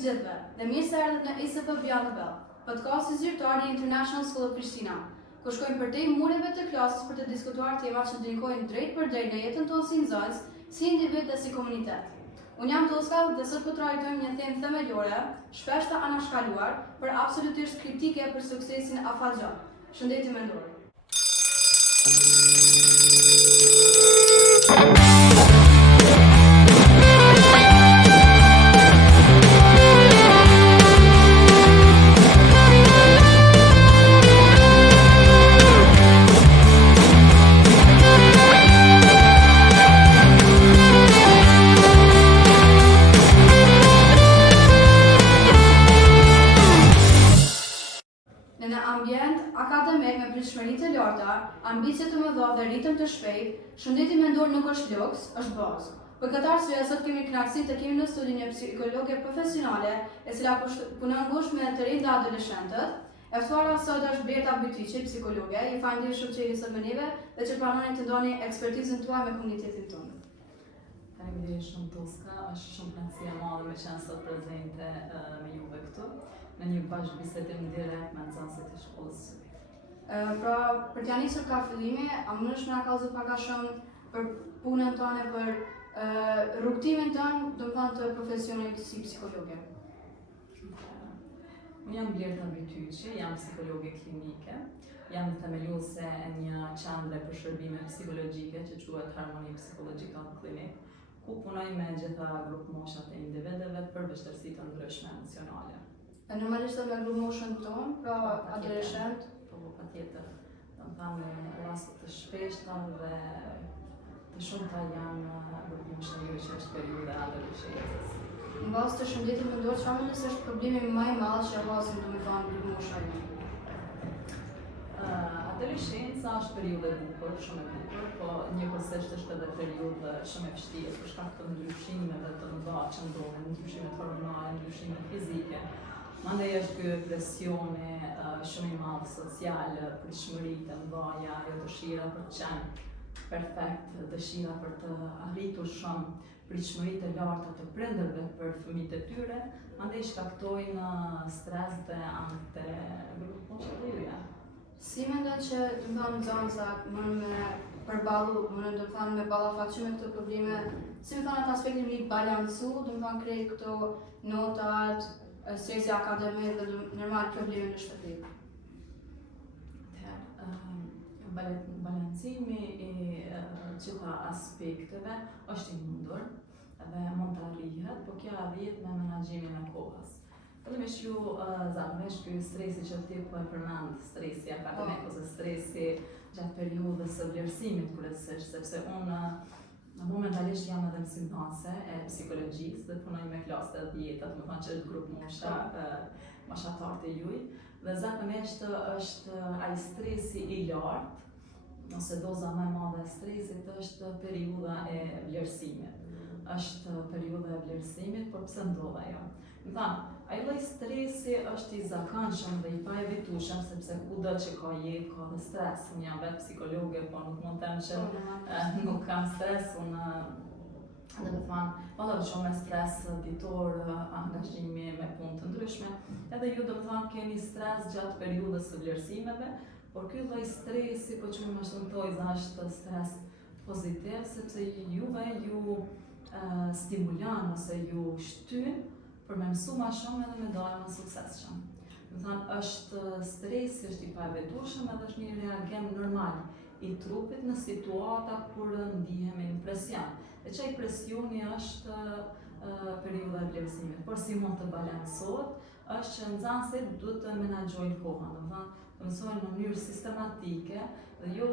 të gjithëve dhe mirë se erdhët në ISP Beyond the Bell, podcasti zyrtar i International School of Prishtina, ku shkojmë përtej mureve të klasës për të diskutuar tema që ndrinkojnë drejt për drejt në jetën tonë si nxënës, si individ dhe si komunitet. Unë jam Toska dhe sot po trajtojmë një temë themelore, shpesh të anashkaluar, por absolutisht kritike për suksesin afatgjatë. Shëndetje mendore. Në ambient akademik me pritshmëri të larta, ambicie të mëdha dhe ritëm të shpejtë, shëndeti mendor nuk është luks, është bazë. Për këtë arsye sot kemi kënaqësinë të kemi në studio një psikologe profesionale, e cila punon ngushtë me të rinj dhe adoleshentët. E ftuara sot është Berta Bytyqi, psikologe. Ju falenderoj shumë që jeni sot me neve dhe që pranoni të ndoni ekspertizën tuaj me komunitetin tonë. Faleminderit shumë Toska, është shumë kënaqësi e madhe me qenë sot prezente me juve këtu në një bashkëbisedim direkt me nxënësit e shkollës. Pra, për t'ja nisur ka fillimi, a mundesh me na kallëzu pak a shumë për punën tonë, për rrugtimin tonë, domethënë të profesionit si psikologe? Unë jam Berta Bytyqi, jam psikologe klinike, jam themeluese e një qendre për shërbime psikologjike që quhet Harmony Psychological Clinic, ku punoj me gjitha grup moshat e individëve për vështirësi të ndryshme emocionale. Normalisht me grup moshën tonë, pra adoleshent? Po, patjetër. Domethënë raste të shpeshta dhe të shumta janë grup moshëri që është periudha e adoleshencës. Në bazë të shëndetit mendor, çfarë mendon se është problemi më i madh që rrasin domethënë grup moshëri? Adoleshenca është periudhë e bukur, shumë e bukur, po njëkohësisht është edhe periudhë shumë e vështirë për shkak të ndryshimeve të mëdha që ndodhin, ndryshime hormonale, ndryshime fizike. Mandej është ky presioni shumë i madh social, pritshmëri të mëdha, ajo dëshira për të qenë perfekt, dëshira për të arritur shumë, pritshmëri të larta të prindërve për fëmijët e tyre, mandej shkaktojnë stres dhe ankth të grupit moshërore. Si mendon që domethënë nxënësat mund me përballu, domethënë me ballafaqim me këto probleme, si më thon atë aspektin e balancu, domethënë krejt këto notat, stresi akademik dhe normal probleme në shtëpi? Balancimi i gjitha aspekteve është i mundur dhe mund të arrihet, por kjo arrihet me menaxhimin e kohës. Fillimisht zakonisht ky stresi që ti po e përmend, stresi akademik ose stresi gjatë periudhës së vlerësimit kryesisht, sepse unë momentalisht jam edhe mësimdhënëse e psikologjisë dhe punoj me klasë të 10, domethënë që është grup mosha moshatar të juj, dhe zakonisht është ai stresi i lartë, ose doza më e madhe e stresit është periudha e vlerësimit. Është periudha e vlerësimit, por pse ndodh ajo? Më thanë, ai lloj stresi është i zakonshëm dhe i paevitueshëm, sepse kudo që ka jetë ka dhe stres. Unë jam vetë psikologe, po nuk mund të them që nuk kam stres. Unë dhe me thanë, valla shumë me stres ditor, angazhimi me punë të ndryshme, edhe ju dhe me thanë keni stres gjatë periudhës së vlerësimeve, por ky lloj stresi, po që më shëntoj, është stres pozitiv, sepse juve ju stimulan ose ju shtyn për me mësu ma shumë edhe me dalë më suksesshëm. Më thanë, është stresi, është i paevitueshëm edhe është një reagim normal i trupit në situata kur ndihemi në presion. Dhe që i presioni është periudha e vlerësimit, por si mund të balansohet, është që nxënësit duhet të menaxhojnë kohën, do të thonë, të mësojnë në mënyrë sistematike dhe jo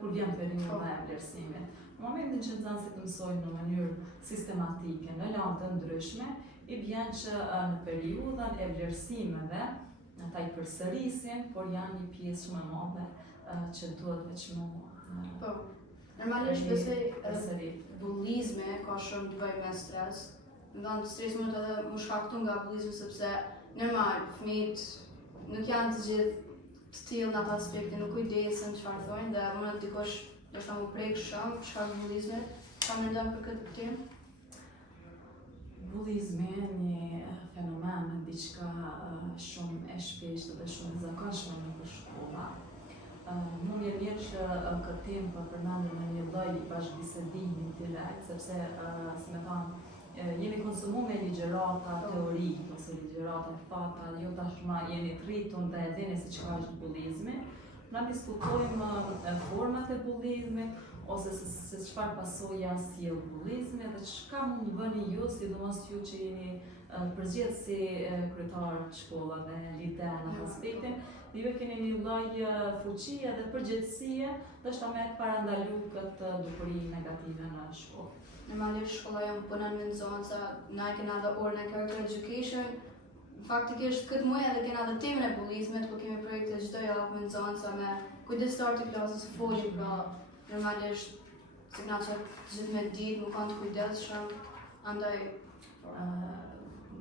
kur vjen periudha e vlerësimit. Në momentin që nxënësit mësojnë në mënyrë sistematike në lante të ndryshme, i vjen që në periudhën e vlerësimeve ata i përsërisin, por janë një pjesë shumë e madhe që duhet veçmë Po, normalisht besoj bullizmi ka shumë të bëjë me stres. Ndonë stres mund edhe më shkaktu nga bullizmi sepse normal fëmijët nuk janë të gjithë të tillë në atë aspektin, nuk kujdesen çfarë thonë dhe mund të dikush ndoshta më prek shumë për shkak të bullizmit. Çfarë mendon për këtë temë? Bullizmi një fenomen këndshme në shkolla. Më mirë që këtë temë për përmendur në një lloj bashkëbisedimi direkt, sepse, si me thamë, jemi konsumu me ligjerata teorike ose ligjerata fata, jo tashma jeni të rritur dhe e dini se çka është bullizmi. Na diskutojmë format e bullizmit ose se çfarë pasoja sjell bullizmi dhe çka mund bëni ju, sidomos ju që jeni përgjithësi si kryetar të shkollave, lider në aspektin, dhe ju keni një lloj fuqie dhe përgjegjësie ndoshta me të parandalu këtë dukuri negative në shkollë. Normalisht shkolla jonë punon me nxënësa, na e kena dhe orën e character education. Faktikisht këtë muaj edhe kena dhe temën e bullizmit, ku kemi projekte çdo javë me nxënësa me kujdestar të klasës folim, pra normalisht si na që gjithë me ditë më kanë të kujdesshëm, andaj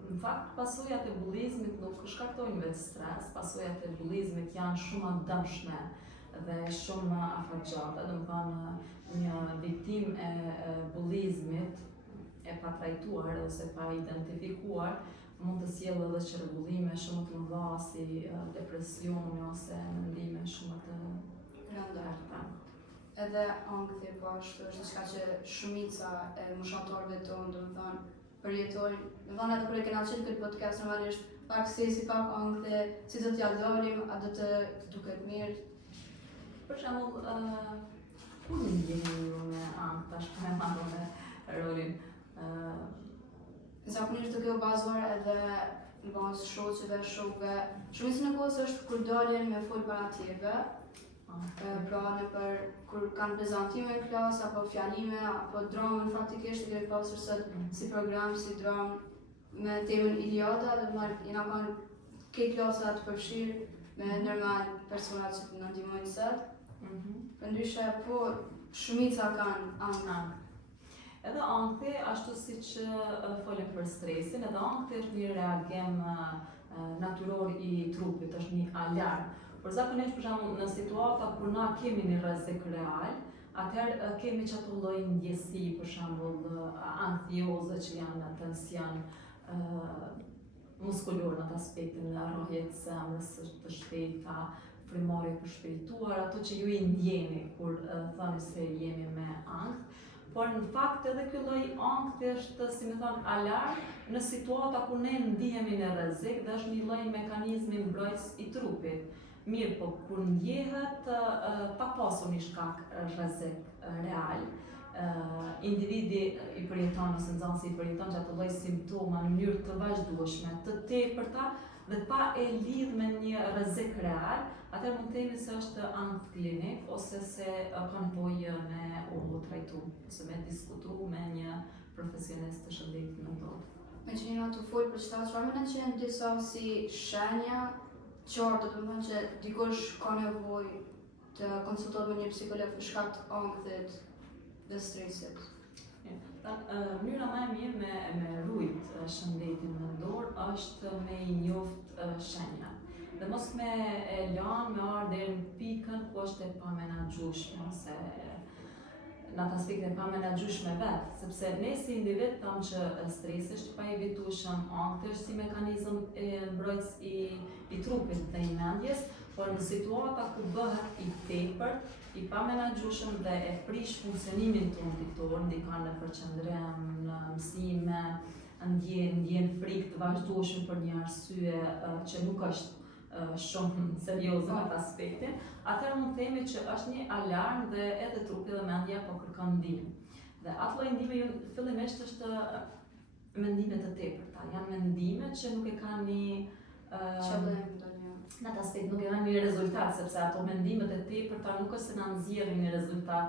në fakt, pasojat e bullizmit nuk shkaktojnë vetë stres, pasojat e bullizmit janë shumë dëmshme dhe shumë afatgjata, do të thonë një viktim e bullizmit e pa trajtuar ose pa identifikuar mund të sjellë edhe çrregullime shumë të mëdha si depresioni ose mendime shumë të rënda. Edhe ankthi po ashtu është diçka që shumica e moshatorëve tonë, do të thonë, përjetojnë. Do të thonë edhe kur e kena qenë këtë podcast normalisht pak stresi, pak ankthi, si do t'ja dalim, a do të duket mirë. Për shembull, ku ndjeni ju me ankth tash me marrë me rolin? Zakonisht duke u bazuar edhe në bazë shoqeve, shokëve. Shumicën e kohës është kur dalin me fol para tjerëve, pra nëpër kur kanë prezantime në klasë apo fjalime apo dramën faktikisht e kemi pasur sot si program, si dramë me temën Iliada, do të thonë jena kanë këtë klasa të përfshirë me normal persona që na ndihmojnë sot. Përndryshe po shumica kanë ankth. Edhe ankthi, ashtu siç folëm për stresin, edhe ankthi është një reagim natyror i trupit, është një alarm. Por zakonisht për shembull në situata kur na kemi një rrezik real, atëherë kemi çato lloj ndjesi, për shembull anksiozë që janë tension muskulor në atë aspektin e rrjedhjes së zemrës të shpejta, frymëri të shpejtuar, ato që ju i ndjeni kur thoni se jemi me ankth. Por në fakt edhe ky lloj ankthi është, si më thon, alarm në situata ku ne ndihemi në rrezik dhe është një lloj mekanizmi mbrojtës i trupit. Mirë, po kur ndjehet pa pasur një shkak rrezik real, individi i përjeton ose nxënësi i përjeton çdo lloj simptoma në mënyrë të vazhdueshme, të tepërta dhe pa e lidh me një rrezik real, atëherë mund të themi se është ankth klinik ose se ka nevojë me u trajtu ose me diskutu me një profesionist të shëndetit mendor. Me që njëra të folë për çfarë mendon që janë disa si shenja qartë, do të thonë që dikush ka nevojë të konsultohet me një psikolog për shkak të ankthit dhe stresit. Mënyra më e mirë me rujt shëndetin mendor është me i njoft shenjat. Dhe mos me e lanë me ardhur deri në pikën ku është e pamenaxhueshme ose në atë aspekt e pamenaxhueshme vetë, sepse ne si individ tham që stresi është pa evitueshëm, ankthi është si mekanizëm mbrojtës i trupit dhe i mendjes, por në situata ku bëhet i tepërt, i pamenaxhueshëm dhe e prish funksionimin tonë ditor, ndikon në përqendrim, në mësime, ndjen frikë të vazhdueshme për një arsye që nuk është shumë serioze në atë aspektin, atëherë mund të themi që është një alarm dhe edhe trupi dhe mendja po kërkon ndihmë. Dhe atë lloj ndihme fillimisht është mendime të tepërta, janë mendime që nuk e kanë një në atë aspekt nuk e kanë një rezultat, sepse ato mendimet e tepërta nuk është se na nxjerrin një rezultat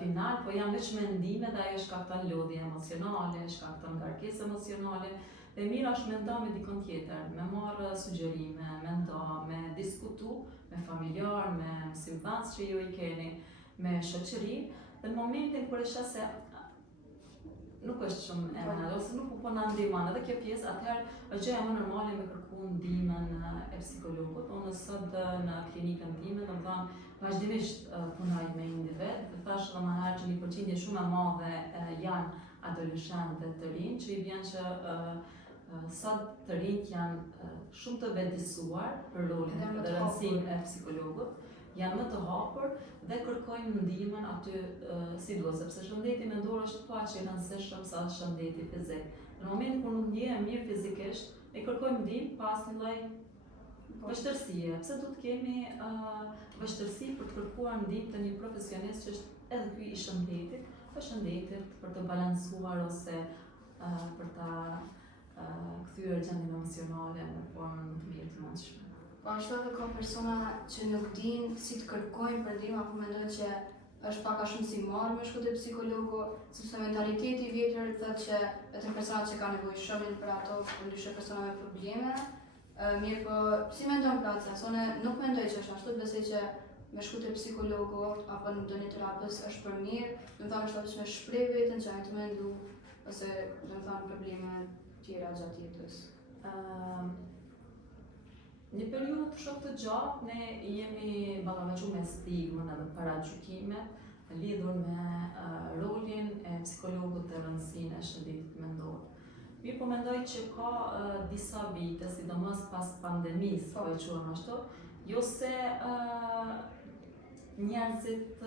final, po janë vetëm mendime dhe ajo shkakton lodhje emocionale, shkakton ngarkesë emocionale. Dhe mira është me nda me dikon tjetër, me marrë sugjerime, me nda, me diskutu, me familjar, me mësimdhënës që ju i keni, me shoqëri, dhe në momentin kur e sheh se nuk është shumë e rëndë, ose nuk po na ndihmon edhe kjo pjesë, atëherë është gjëja më normale me kërku ndihmën e psikologut. Unë sot në klinikën time, domethënë vazhdimisht punoj me individ, dhe thash edhe më herë që një përqindje shumë e madhe janë adoleshentë dhe të rinj, që i vjen që sot të rinjt janë shumë të vetëdijsuar për rolin dhe rëndësinë e psikologut, janë më të hapur dhe kërkojnë ndihmën aty sidoqë sepse shëndeti mendor është aq i rëndësishëm sa shëndeti fizik. Në momentin kur nuk ndihem mirë fizikisht, ne kërkojmë ndihmë pas një lloj vështirësie. Pse duhet kemi vështirësi për të kërkuar ndihmë të një profesionist që është edhe ky i shëndetit, për të balancuar ose për ta kthyer gjendjen emocionale në formën më të mirë të mundshme. Po ashtu edhe ka persona që nuk dinë si të kërkojnë për ndihmë apo mendojnë që është pak a shumë si marrë me shku te psikologu, sepse mentaliteti i vjetër thotë që vetëm personat që kanë nevojë shohin për ato, ndryshe persona me probleme. Mirë po, si mendon Placa? Sone nuk mendoj që është ashtu, besoj që me shku te psikologu apo në ndonjë terapist është për mirë, do të thonë është me shpreh veten që ai të mendu ose do të thonë probleme tjera gjatë jetës. Një periudhë shumë të gjatë ne jemi ballavaçuar me stigmën edhe paragjykimet lidhur me rolin e psikologut dhe rëndësinë e shëndetit mendor. Mirë po mendoj që ka disa vite, sidomos pas pandemisë, po e quajmë ashtu, jo se njerëzit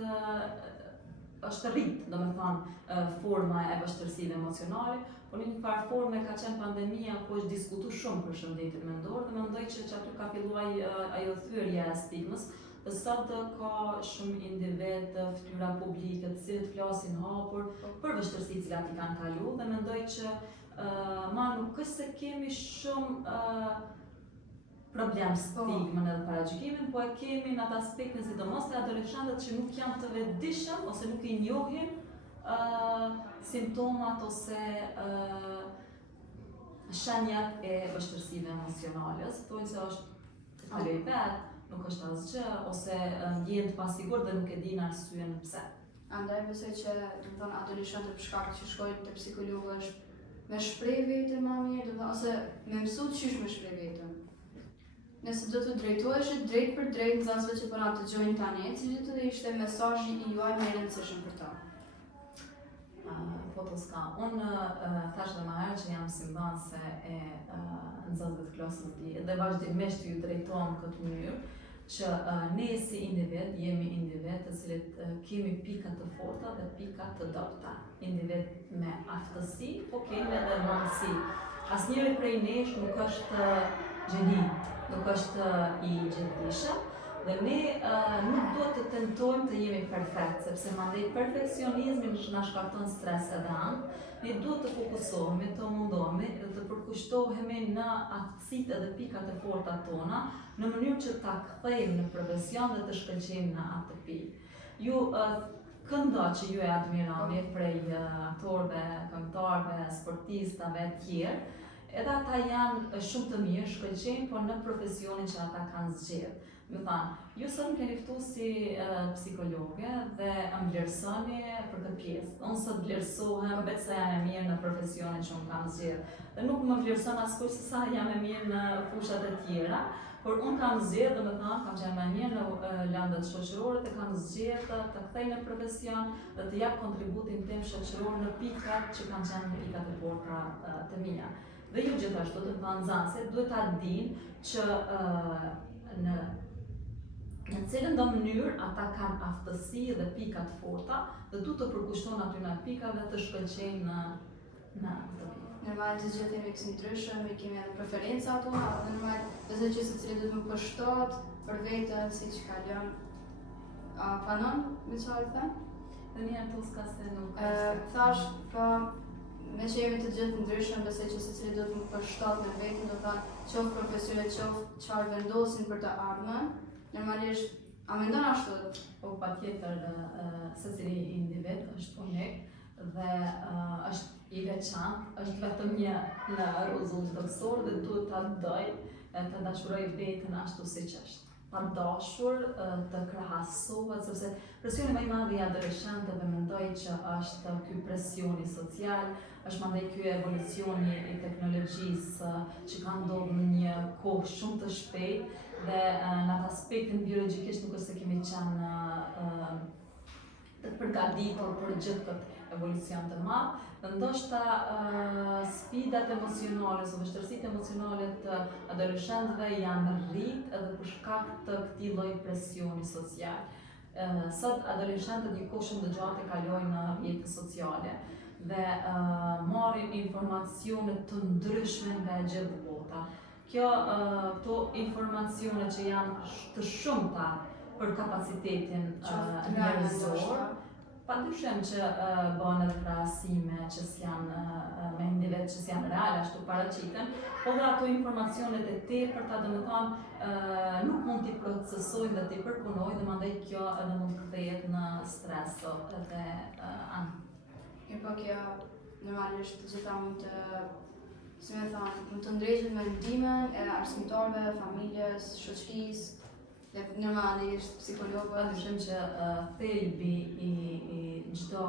është rrit, domethënë forma e vështirësive emocionale, por në një farë forme ka qenë pandemia ku është diskutuar shumë për shëndetin mendor dhe mendoj që aty ka filluar ajo thyrja e stigmës. Dhe sot ka shumë individ, fytyra publike, të cilët flasin hapur për vështirësitë që i kanë kaluar dhe mendoj që ma nuk është se kemi shumë problem stigmën edhe paragjykimin, po e kemi në atë aspektin sidomos të adoleshentët që nuk janë të vetëdijshëm ose nuk i njohin simptomat ose shenjat e vështirësive emocionale. Thonë se është kaloj vet, nuk është asgjë ose ndjen të pasigurt dhe nuk e din arsyen pse. Andaj besoj që do të thonë adoleshentët për shkak që shkojnë te psikologu është me shpreh veten më mirë, ose me mësu çish me shpreh veten. Nëse do të drejtohesh drejt për drejt nxënësve që po na dëgjojnë tani, cili do të ishte mesazhi i juaj më i rëndësishëm për ta? Fotoska. Unë thash dhe më herë që jam simbanse e nxënësve të klasës dhe vazhdimisht ju drejtohem në këtë mënyrë që ne si individ jemi individ të cilët kemi pika të forta dhe pika të dobta. Individ me aftësi, po kemi edhe mundësi. Asnjëri prej nesh nuk është gjeni, nuk është i gjithdijshëm. Dhe ne nuk duhet të tentojmë të jemi perfekt, sepse mandej perfeksionizmi na shkakton stres edhe ankth. Ne duhet të fokusohemi, të mundohemi dhe të përkushtohemi në aftësitë edhe pikat e forta tona, në mënyrë që ta kthejmë në profesion dhe të shkëlqejmë në atë pikë. Ju këndo që ju e admironi prej aktorëve, këngëtarëve, sportistave të tjerë, edhe ata janë shumë të mirë, shkëlqejnë, por në profesionin që ata kanë zgjedhur. Më thanë, ju sot më keni ftu si psikologe dhe më vlerësoni për këtë pjesë. Unë sot vlerësohem vetë sa jam e mirë në profesionin që unë kam zgjedhur. Dhe nuk më vlerëson askush se sa jam e mirë në fushat e tjera, por unë kam zgjedhur, domethënë, kam qenë më mirë në lëndët shoqërore dhe kam zgjedhur të kthej në profesion dhe të jap kontributin tim shoqëror në pikat që kanë qenë në pikat e forta të mia. Dhe ju gjithashtu të nxënësit duhet ta dinë që në cilën do mënyrë ata kanë aftësi dhe pika të forta dhe duhet të përkushtohen aty në pika dhe të shkëlqejnë në këtë pikë. Normal të gjithë jemi kësi ndryshëm, kemi edhe preferenca tona, dhe normal besoj që secili do të më përshtat për veten siç ka lënë. Panon me çfarë them? Dhe një Toska se nuk thash, po me që jemi të gjithë ndryshëm, besoj që secili do të më përshtat me veten, do të thonë qoftë profesionet, qoftë çfarë vendosin për të ardhmen. Normalisht, a mendon ashtu? Po patjetër, secili individ është unik dhe është i veçantë, është vetëm një në rrezull toksor dhe duhet ta doj, të dashuroj veten ashtu siç është. Pa dashur të krahasohet, sepse presioni më i madh i adoleshentëve mendoj që është ky presioni social, është mandej ky evolucioni i teknologjisë që ka ndodhur në një kohë shumë të shpejtë dhe në atë aspektin biologjikisht nuk është se kemi qenë të përgatitur për gjithë këtë evolucion të madh, dhe ndoshta sfidat emocionale ose vështirësitë emocionale të adoleshentëve janë rrit edhe për shkak të këtij lloji presioni social. Sot adoleshentët një kohë shumë të gjatë e kalojnë në jetën sociale dhe marrin informacione të ndryshme nga gjithë bota. Këto informacione që janë të shumta për kapacitetin njerëzor, padyshim që bën edhe krahasime që janë me individ që janë reale ashtu paraqiten, por dhe ato informacionet e tepërta domethënë nuk mund t'i procesojnë dhe t'i përpunojnë dhe mandej kjo edhe mund të kthehet në stres edhe Po kjo normalisht të gjitha mund të, si me thonë, mund të ndrejshët me ndimen e arsimtarve, familjes, shoqërisë, dhe normalisht psikologët. Padyshim që thelbi i çdo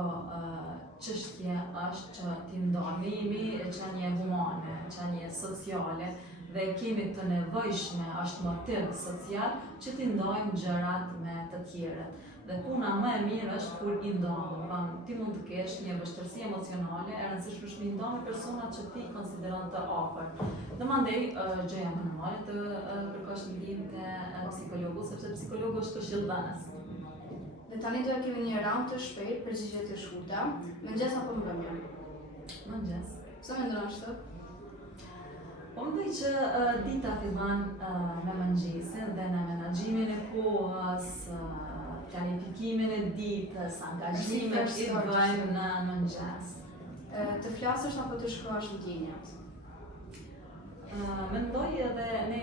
çështje është që t'i ndajmë, jemi qenie humane, qenie sociale dhe kemi të nevojshme, është motiv social që t'i ndajmë gjërat me të tjerët. Dhe puna më e mirë është kur i ndajmë. Ti mund të kesh një vështirësi emocionale, e rëndësishme është me ndajmë personat që ti konsideron të afërt. Dhe mandej gjëja më normale të kërkosh ndihmë te psikologu, sepse psikologu është këshillëdhënës. Dhe tani do kemi një raund të shpejtë, përgjigje të shkurta. Mëngjes apo mbrëmje? Mëngjes. Pse mendon ashtu? Po mendoj që dita fillon me mëngjesin dhe në menaxhimin e kohës, planifikimin e ditës, angazhimet i bëjmë në mëngjes. Të flasësh apo të shkruash ndjenjat? Mendoj edhe ne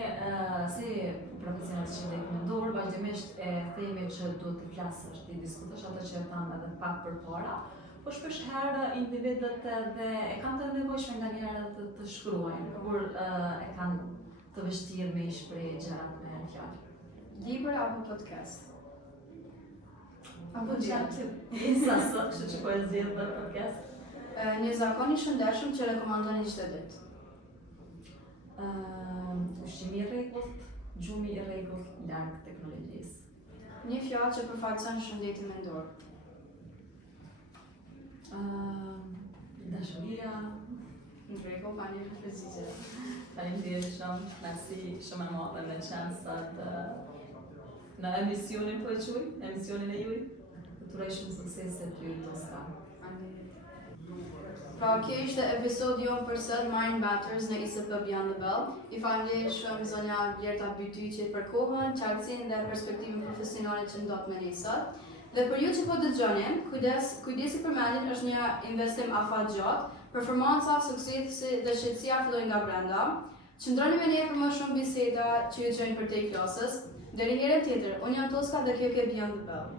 si profesionist shëndet mendor, vazhdimisht e themi që duhet të flasësh, të diskutosh ato që thamë edhe pak përpara, po shpesh herë individët edhe e kanë të nevojshme nganjëherë të shkruajnë, kur e kanë të vështirë me i shpreh gjërat me fjalë. Libër apo podcast? Apo gjë. Isa sot që po e zgjedh për podcast. Një zakon i shëndetshëm që rekomandoni çdo ditë. Ushqimi i rregullt, gjumi i rregullt, larg teknologjisë. Një fjalë që përfaqëson shëndetin mendor. Dashuria. Në rregull, pa një përgjigje. Faleminderit shumë, kënaqësi shumë e madhe me qenë sot në emisionin po e quaj, emisionin e juaj. Të uroj shumë sukses e ty Toska. Pra, kjo ishte episodi jonë për sot Mind Matters në ISP Beyond the Bell. I faleminderit shumë zonja Blerta Bytyqi për kohën, qartësinë dhe perspektivën profesionale që ndodh me ne sot. Dhe për ju që po dëgjoni, kujdesi për mendjen është një investim afatgjatë. Performanca, suksesi dhe shqetësia fillojnë nga brenda. Qëndroni me ne për më shumë biseda që ju gjojnë për te i klasës. Deri herën tjetër, unë jam Toska dhe kjo ke Beyond the Bell.